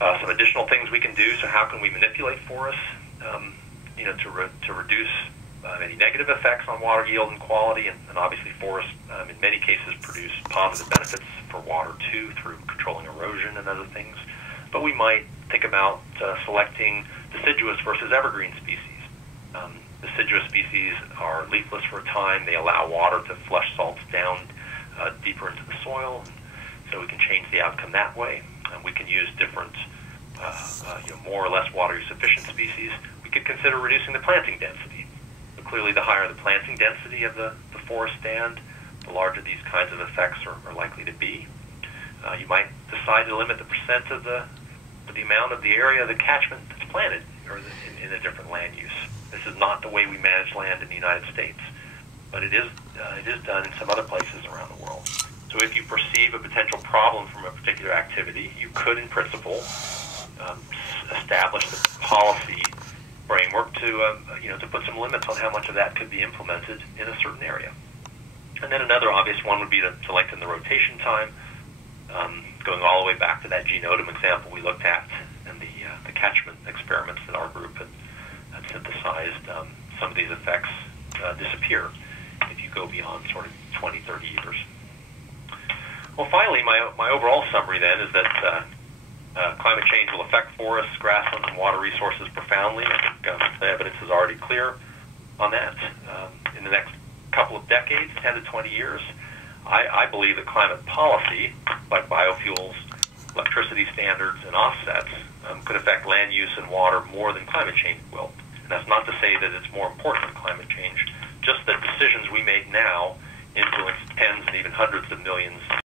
Some additional things we can do. So how can we manipulate forests, to reduce any negative effects on water yield and quality, and obviously forests in many cases produce positive benefits for water too through controlling erosion and other things. But we might think about selecting deciduous versus evergreen species. Deciduous species are leafless for a time. They allow water to flush salts down deeper into the soil, so we can change the outcome that way. We can use different, more or less water use efficient species. We could consider reducing the planting density. So clearly, the higher the planting density of the forest stand, the larger these kinds of effects are likely to be. You might decide to limit the percent of the amount of the area of the catchment that's planted or in a different land use. This is not the way we manage land in the United States, but it is done in some other places around the world. So if you perceive a potential problem from a particular activity, you could, in principle, establish the policy framework to put some limits on how much of that could be implemented in a certain area. And then another obvious one would be to lengthen the rotation time, going all the way back to that genotum example we looked at and the catchment experiments that our group had synthesized. Some of these effects disappear if you go beyond sort of 20, 30 years. Well, finally, my overall summary then is that climate change will affect forests, grasslands, and water resources profoundly. I think the evidence is already clear on that. In the next couple of decades, 10 to 20 years, I believe that climate policy, like biofuels, electricity standards, and offsets, could affect land use and water more than climate change will. And that's not to say that it's more important than climate change, just that decisions we make now influence tens and even hundreds of millions